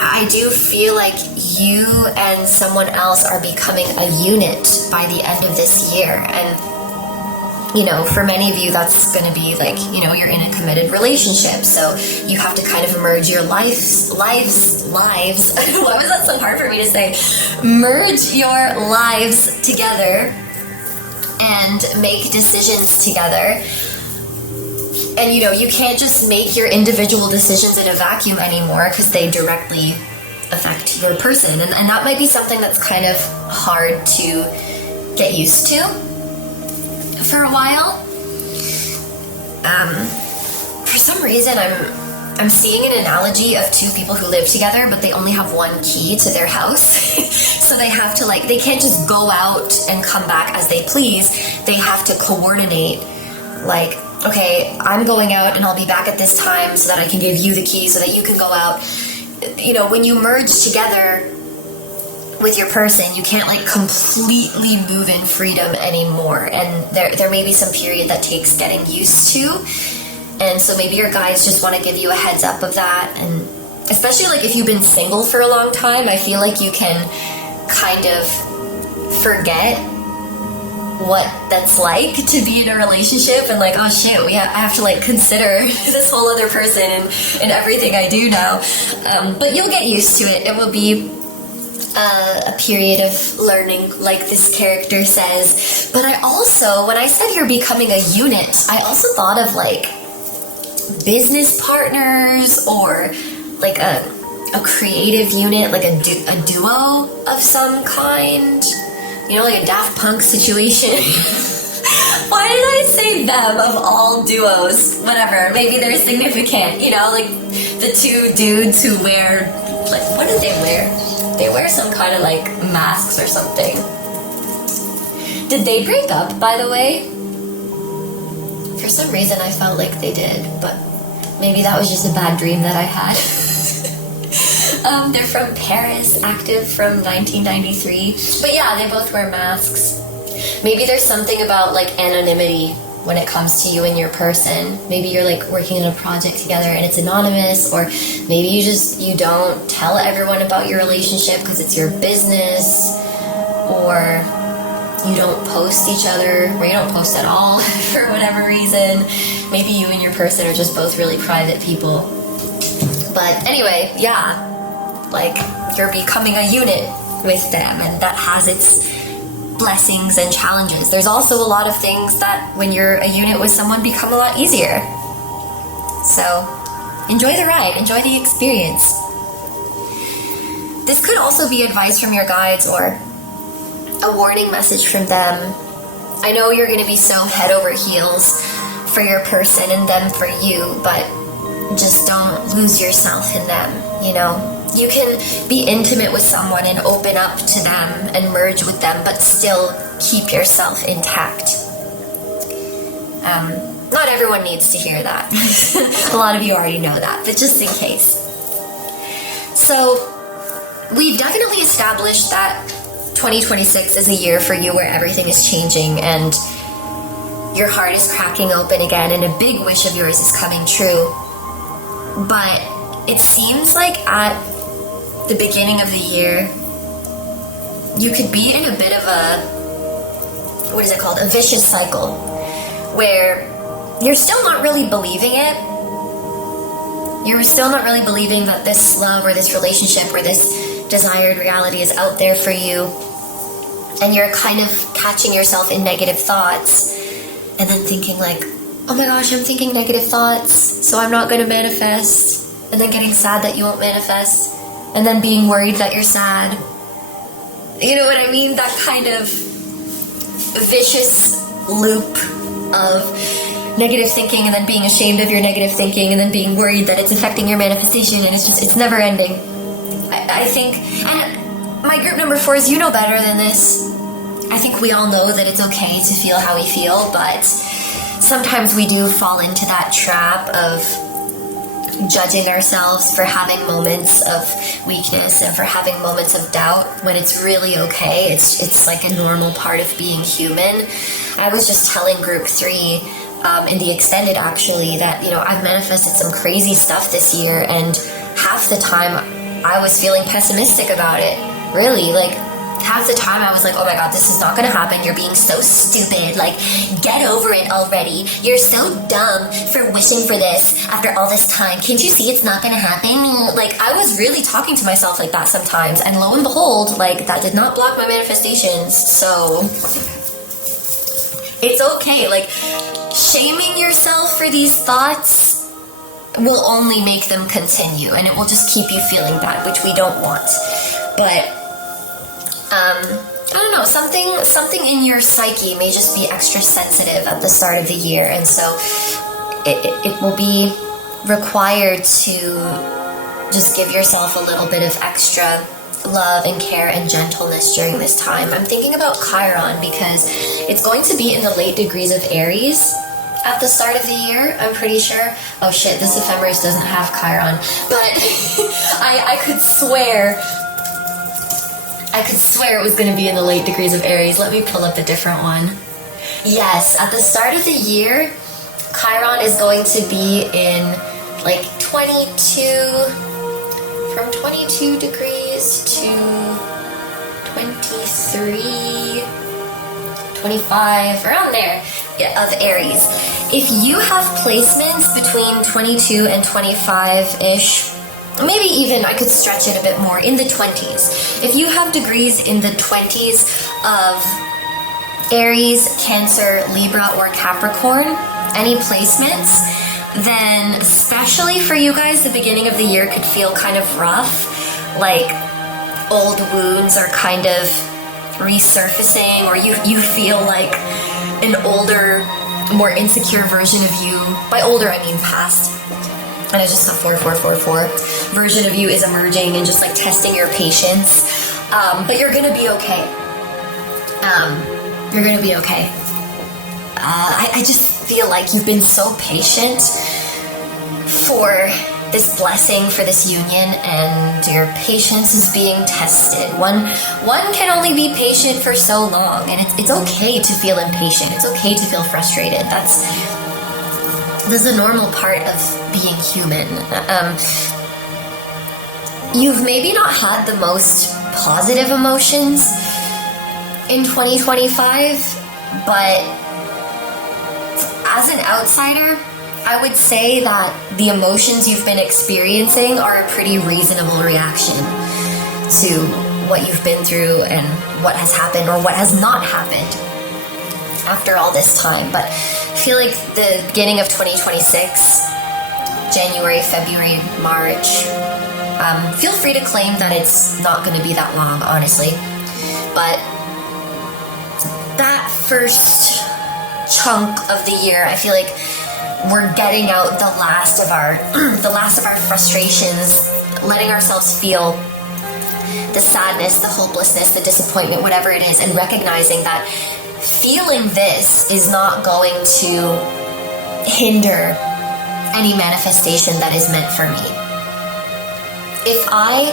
I do feel like you and someone else are becoming a unit by the end of this year. And for many of you, that's going to be like, you're in a committed relationship. So you have to kind of merge your lives. Why was that so hard for me to say? Merge your lives together and make decisions together. And you can't just make your individual decisions in a vacuum anymore because they directly affect your person. And that might be something that's kind of hard to get used to for a while. For some reason, I'm seeing an analogy of two people who live together, but they only have one key to their house. So they have to they can't just go out and come back as they please. They have to coordinate, okay, I'm going out and I'll be back at this time so that I can give you the key so that you can go out. When you merge together with your person, you can't completely move in freedom anymore. And there may be some period that takes getting used to. And so maybe your guys just want to give you a heads up of that. And especially if you've been single for a long time, I feel like you can kind of forget what that's like to be in a relationship and oh shit, I have to consider this whole other person and everything I do now. But you'll get used to it. It will be a period of learning, like this character says. But I also, when I said you're becoming a unit, I also thought of business partners or a creative unit, a duo of some kind, a Daft Punk situation. Why did I say them of all duos? Whatever, maybe they're significant, the two dudes who wear, what do they wear? They wear some kind of masks or something. Did they break up, by the way? For some reason I felt like they did, but maybe that was just a bad dream that I had. They're from Paris, active from 1993. But yeah, they both wear masks. Maybe there's something about anonymity when it comes to you and your person. Maybe you're working on a project together and it's anonymous, or maybe you don't tell everyone about your relationship because it's your business, or you don't post each other, or you don't post at all for whatever reason. Maybe you and your person are just both really private people. But anyway, yeah, you're becoming a unit with them, and that has its blessings and challenges. There's also a lot of things that when you're a unit with someone become a lot easier. So enjoy the ride, enjoy the experience. This could also be advice from your guides or a warning message from them. I know you're going to be so head over heels for your person and them for you, but just don't lose yourself in them, You can be intimate with someone and open up to them and merge with them, but still keep yourself intact. Not everyone needs to hear that. A lot of you already know that, but just in case. So, we've definitely established that 2026 is a year for you where everything is changing and your heart is cracking open again and a big wish of yours is coming true. But it seems like at the beginning of the year, you could be in a bit of a vicious cycle, where you're still not really believing it. You're still not really believing that this love or this relationship or this desired reality is out there for you. And you're kind of catching yourself in negative thoughts and then thinking oh my gosh, I'm thinking negative thoughts, so I'm not going to manifest. And then getting sad that you won't manifest. And then being worried that you're sad. You know what I mean? That kind of vicious loop of negative thinking and then being ashamed of your negative thinking and then being worried that it's affecting your manifestation, and it's never ending. I think, and my group number 4 is, you know better than this. I think we all know that it's okay to feel how we feel, but sometimes we do fall into that trap of judging ourselves for having moments of weakness and for having moments of doubt when it's really okay. It's like a normal part of being human. I was just telling group 3 in the extended actually that, I've manifested some crazy stuff this year, and half the time I was feeling pessimistic about it. Really, half the time I was like, oh my god, this is not gonna happen. You're being so stupid. Get over it already. You're so dumb for wishing for this after all this time. Can't you see it's not gonna happen? I was really talking to myself like that sometimes, and lo and behold, that did not block my manifestations. So It's okay. Like, shaming yourself for these thoughts will only make them continue, and it will just keep you feeling bad, which we don't want. But I don't know, something in your psyche may just be extra sensitive at the start of the year, and so it will be required to just give yourself a little bit of extra love and care and gentleness during this time. I'm thinking about Chiron because it's going to be in the late degrees of Aries at the start of the year, I'm pretty sure. Oh shit, this ephemeris doesn't have Chiron, but I could swear it was going to be in the late degrees of Aries. Let me pull up a different one. Yes, at the start of the year, Chiron is going to be in like 22 degrees to 23, 25, around there, of Aries. If you have placements between 22 and 25-ish, maybe even I could stretch it a bit more, in the 20s. If you have degrees in the 20s of Aries, Cancer, Libra, or Capricorn, any placements, then especially for you guys, the beginning of the year could feel kind of rough. Like old wounds are kind of resurfacing, or you feel like an older, more insecure version of you. By older, I mean past. And I just saw 4444. Version of you is emerging and just like testing your patience. But you're gonna be okay. You're gonna be okay. I just feel like you've been so patient for this blessing, for this union, and your patience is being tested. One can only be patient for so long, and it's okay to feel impatient. It's okay to feel frustrated. That's a normal part of being human. You've maybe not had the most positive emotions in 2025, but as an outsider, I would say that the emotions you've been experiencing are a pretty reasonable reaction to what you've been through and what has happened or what has not happened after all this time. But I feel like the beginning of 2026, January, February, March, feel free to claim that it's not going to be that long, honestly. But that first chunk of the year, I feel like we're getting out the last of our frustrations, letting ourselves feel the sadness, the hopelessness, the disappointment, whatever it is, and recognizing that feeling this is not going to hinder any manifestation that is meant for me. If I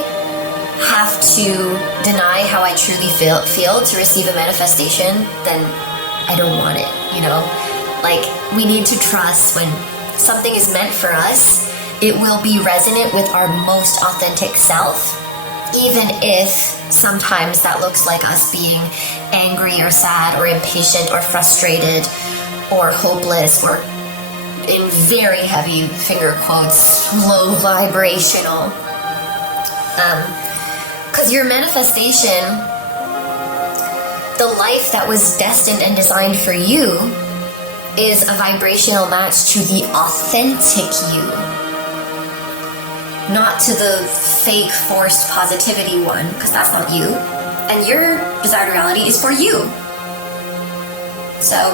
have to deny how I truly feel to receive a manifestation, then I don't want it, you know? Like, we need to trust when something is meant for us, it will be resonant with our most authentic self, even if sometimes that looks like us being angry or sad or impatient or frustrated or hopeless or, in very heavy finger quotes, low vibrational. Because your manifestation, the life that was destined and designed for you, is a vibrational match to the authentic you, not to the fake forced positivity one, because that's not you, and your desired reality is for you. So,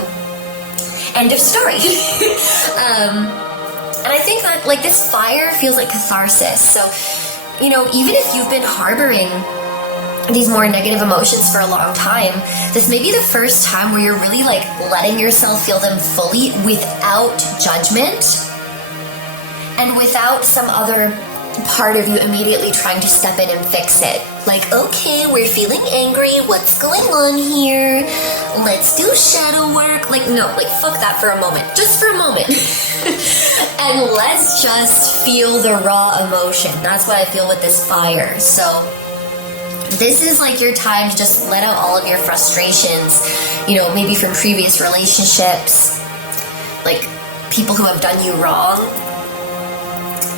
end of story. And I think that, like, this fire feels like catharsis. So, you know, even if you've been harboring these more negative emotions for a long time, this may be the first time where you're really like letting yourself feel them fully without judgment and without some other part of you immediately trying to step in and fix it. Like, okay, we're feeling angry, what's going on here? Let's do shadow work. Like, no, like, fuck that for a moment. Just for a moment. And let's just feel the raw emotion. That's what I feel with this fire. So this is like your time to just let out all of your frustrations, you know, maybe from previous relationships, like people who have done you wrong.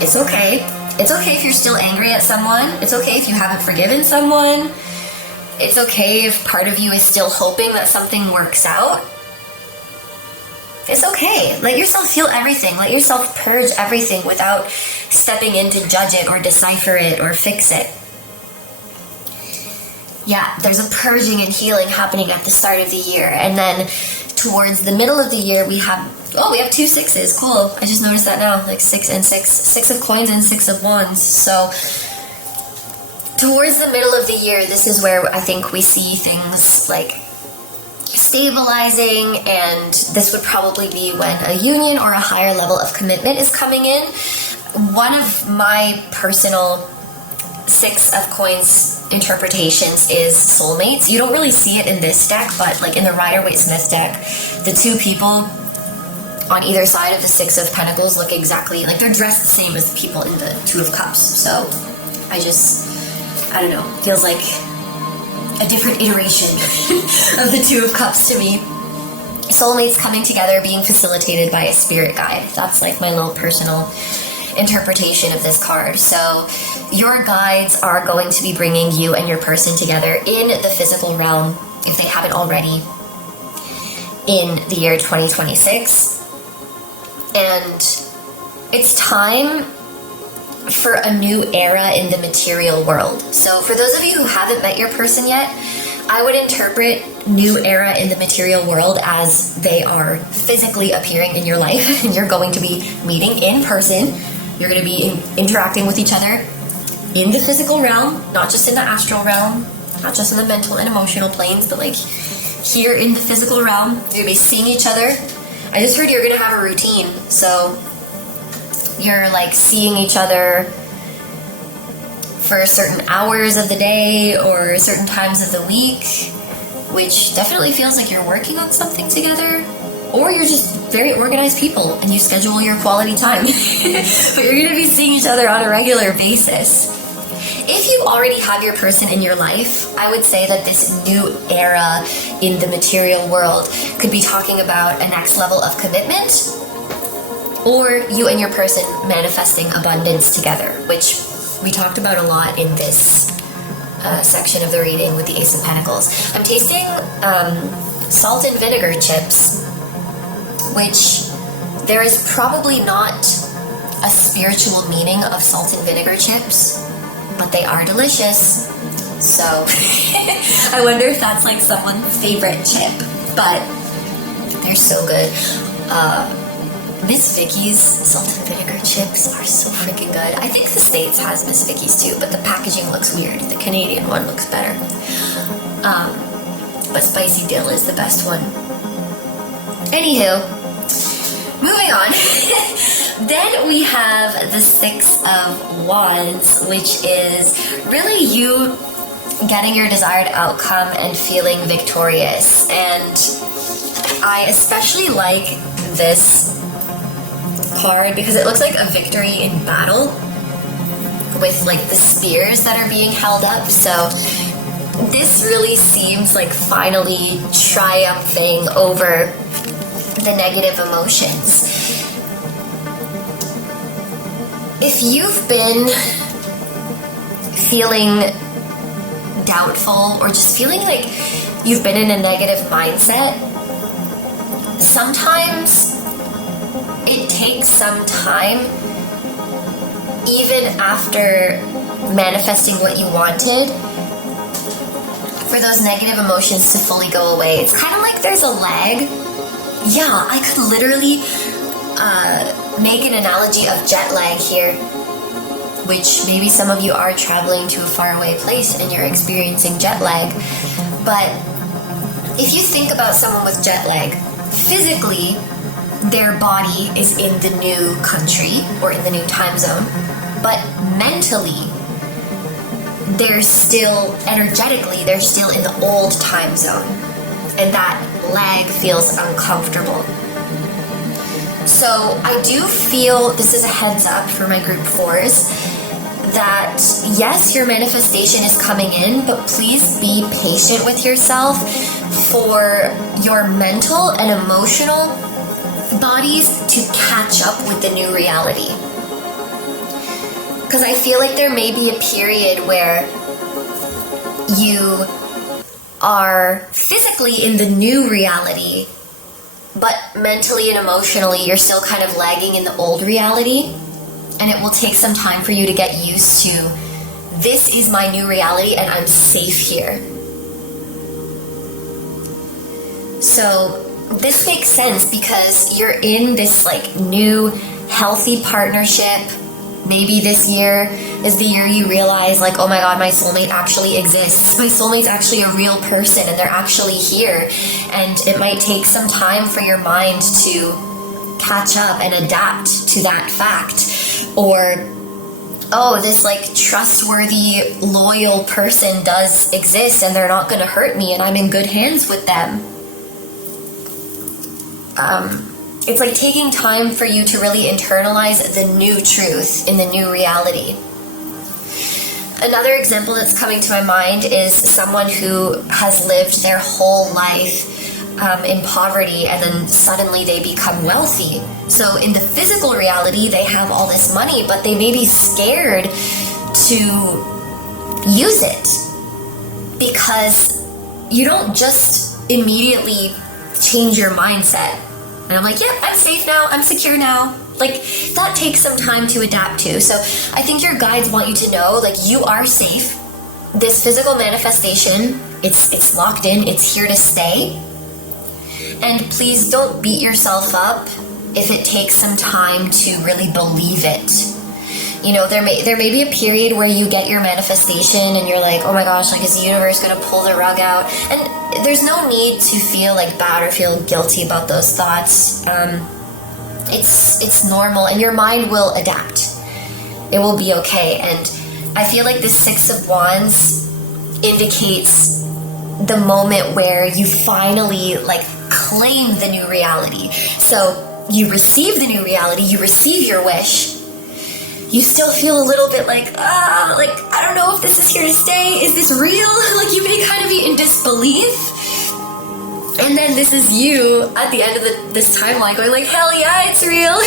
It's okay. It's okay if you're still angry at someone. It's okay if you haven't forgiven someone. It's okay if part of you is still hoping that something works out. It's okay. Let yourself feel everything. Let yourself purge everything without stepping in to judge it or decipher it or fix it. Yeah, there's a purging and healing happening at the start of the year. And then towards the middle of the year, we have 2 sixes. Cool. I just noticed that now. Like 6 and 6. 6 of coins and 6 of wands. So towards the middle of the year, this is where I think we see things like stabilizing, and this would probably be when a union or a higher level of commitment is coming in. One of my personal 6 of coins interpretations is soulmates. You don't really see it in this deck, but like in the Rider-Waite-Smith deck, the 2 people on either side of the 6 of Pentacles look exactly like they're dressed the same as the people in the 2 of Cups. So I don't know, feels like a different iteration of the 2 of Cups to me. Soulmates coming together, being facilitated by a spirit guide. That's like my little personal interpretation of this card. So your guides are going to be bringing you and your person together in the physical realm, if they haven't already, in the year 2026. And it's time for a new era in the material world. So for those of you who haven't met your person yet, I would interpret new era in the material world as they are physically appearing in your life and you're going to be meeting in person. You're going to be interacting with each other in the physical realm, not just in the astral realm, not just in the mental and emotional planes, but like here in the physical realm. You're going to be seeing each other. I just heard you're going to have a routine. So you're like seeing each other for certain hours of the day or certain times of the week, which definitely feels like you're working on something together. Or you're just very organized people and you schedule your quality time. But you're going to be seeing each other on a regular basis. If you already have your person in your life, I would say that this new era in the material world could be talking about a next level of commitment, or you and your person manifesting abundance together, which we talked about a lot in this section of the reading with the Ace of Pentacles. I'm tasting salt and vinegar chips, which there is probably not a spiritual meaning of salt and vinegar chips, but they are delicious. So I wonder if that's like someone's favorite chip, but they're so good. Miss Vicky's salt and vinegar chips are so freaking good. I think the States has Miss Vicky's too, but the packaging looks weird. The Canadian one looks better. But spicy dill is the best one. Anywho, moving on. Then we have the 6 of Wands, which is really you getting your desired outcome and feeling victorious. And I especially like this card because it looks like a victory in battle with like the spears that are being held up. So this really seems like finally triumphing over the negative emotions. If you've been feeling doubtful or just feeling like you've been in a negative mindset, sometimes it takes some time, even after manifesting what you wanted, for those negative emotions to fully go away. It's kind of like there's a lag. Yeah, I could literally make an analogy of jet lag here, which maybe some of you are traveling to a faraway place and you're experiencing jet lag. But if you think about someone with jet lag, physically, their body is in the new country or in the new time zone, but mentally, they're still, energetically, they're still in the old time zone, and that lag feels uncomfortable. So I do feel, this is a heads up for my group 4s, that yes, your manifestation is coming in, but please be patient with yourself for your mental and emotional bodies to catch up with the new reality. Because I feel like there may be a period where you are physically in the new reality, but mentally and emotionally you're still kind of lagging in the old reality, and it will take some time for you to get used to, this is my new reality and I'm safe here. So this makes sense because you're in this like new healthy partnership. Maybe this year is the year you realize like, oh my god, my soulmate actually exists. My soulmate's actually a real person and they're actually here. And it might take some time for your mind to catch up and adapt to that fact. Or, oh, this like trustworthy, loyal person does exist and they're not gonna hurt me and I'm in good hands with them. It's like taking time for you to really internalize the new truth in the new reality. Another example that's coming to my mind is someone who has lived their whole life in poverty and then suddenly they become wealthy. So in the physical reality, they have all this money, but they may be scared to use it because you don't just immediately change your mindset. And I'm like, yep, I'm safe now, I'm secure now. Like, that takes some time to adapt to. So I think your guides want you to know, like, you are safe. This physical manifestation, it's locked in, it's here to stay. And please don't beat yourself up if it takes some time to really believe it. You know, there may be a period where you get your manifestation and you're like, oh my gosh, like, is the universe gonna pull the rug out? And there's no need to feel like bad or feel guilty about those thoughts. It's normal and your mind will adapt. It will be okay. And I feel like the Six of Wands indicates the moment where you finally like claim the new reality. So you receive the new reality, you receive your wish. You still feel a little bit like, I don't know if this is here to stay. Is this real? Like, you may kind of be in disbelief. And then this is you at the end of this timeline going like, hell yeah, it's real.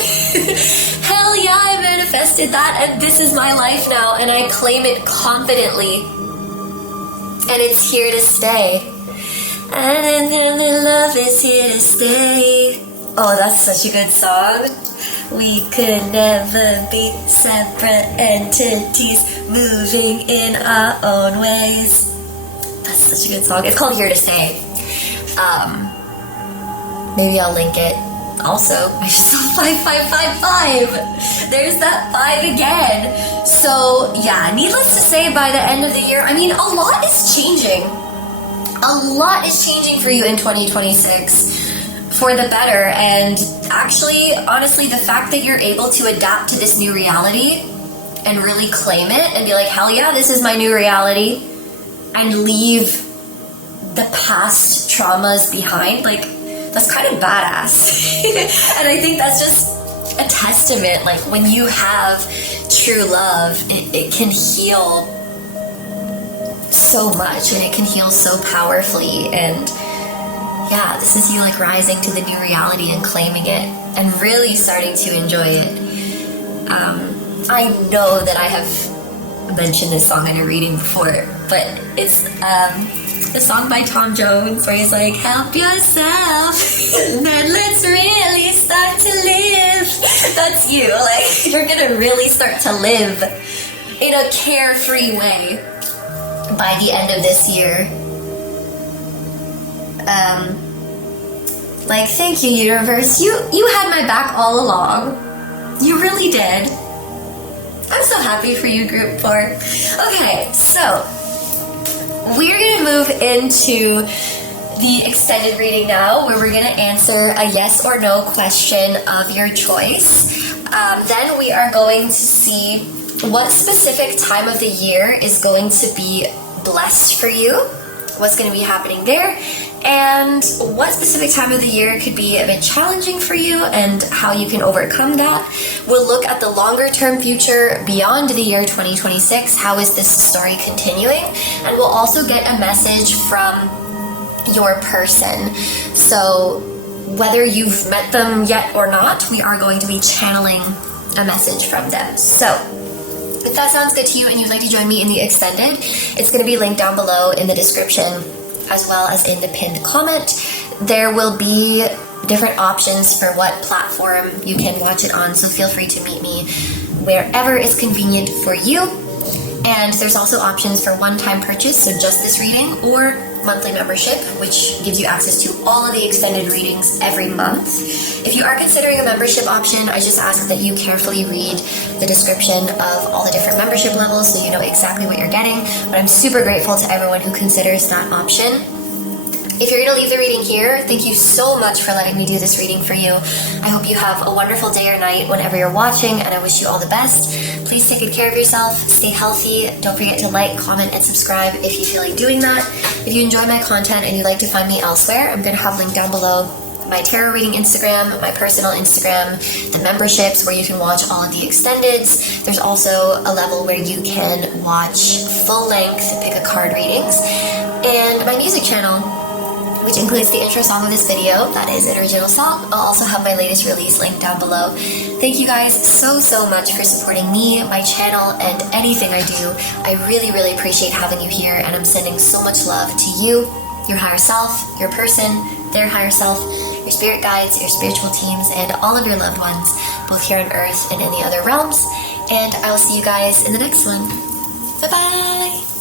Hell yeah, I manifested that and this is my life now and I claim it confidently. And it's here to stay. And then the love is here to stay. Oh, that's such a good song. We could never be separate entities moving in our own ways. That's such a good song. It's called Here to Stay. Maybe I'll link it. Also, I just saw 5555. There's that 5 again. So yeah, needless to say, by the end of the year, I mean, a lot is changing. A lot is changing for you in 2026. For the better. And actually, honestly, the fact that you're able to adapt to this new reality and really claim it and be like, hell yeah, this is my new reality, and leave the past traumas behind, like, that's kind of badass. And I think that's just a testament, like, when you have true love, it can heal so much and it can heal so powerfully. And yeah, this is you like rising to the new reality and claiming it and really starting to enjoy it. I know that I have mentioned this song in a reading before, but it's the song by Tom Jones where he's like, help yourself, then let's really start to live. That's you, like, you're gonna really start to live in a carefree way by the end of this year. Like, thank you, universe. You had my back all along. You really did. I'm so happy for you, group 4. Okay, so we're gonna move into the extended reading now, where we're gonna answer a yes or no question of your choice. Then we are going to see what specific time of the year is going to be blessed for you, what's going to be happening there, and what specific time of the year could be a bit challenging for you and how you can overcome that. We'll look at the longer term future beyond the year 2026. How is this story continuing? And we'll also get a message from your person. So whether you've met them yet or not, we are going to be channeling a message from them. So if that sounds good to you and you'd like to join me in the extended, it's going to be linked down below in the description as well as in the pinned comment. There will be different options for what platform you can watch it on, so feel free to meet me wherever it's convenient for you. And there's also options for one-time purchase, so just this reading, or monthly membership, which gives you access to all of the extended readings every month. If you are considering a membership option, I just ask that you carefully read the description of all the different membership levels so you know exactly what you're getting. But I'm super grateful to everyone who considers that option. If you're going to leave the reading here, thank you so much for letting me do this reading for you. I hope you have a wonderful day or night whenever you're watching, and I wish you all the best. Please take good care of yourself, stay healthy, don't forget to like, comment, and subscribe if you feel like doing that. If you enjoy my content and you'd like to find me elsewhere, I'm going to have a link down below. My tarot reading Instagram, my personal Instagram, the memberships where you can watch all of the extendeds. There's also a level where you can watch full-length pick a card readings. And my music channel, which includes the intro song of this video. That is an original song. I'll also have my latest release linked down below. Thank you guys so much for supporting me, my channel, and anything I do. I really appreciate having you here, and I'm sending so much love to you, your higher self, your person, their higher self, your spirit guides, your spiritual teams, and all of your loved ones, both here on Earth and in the other realms. And I will see you guys in the next one. Bye-bye!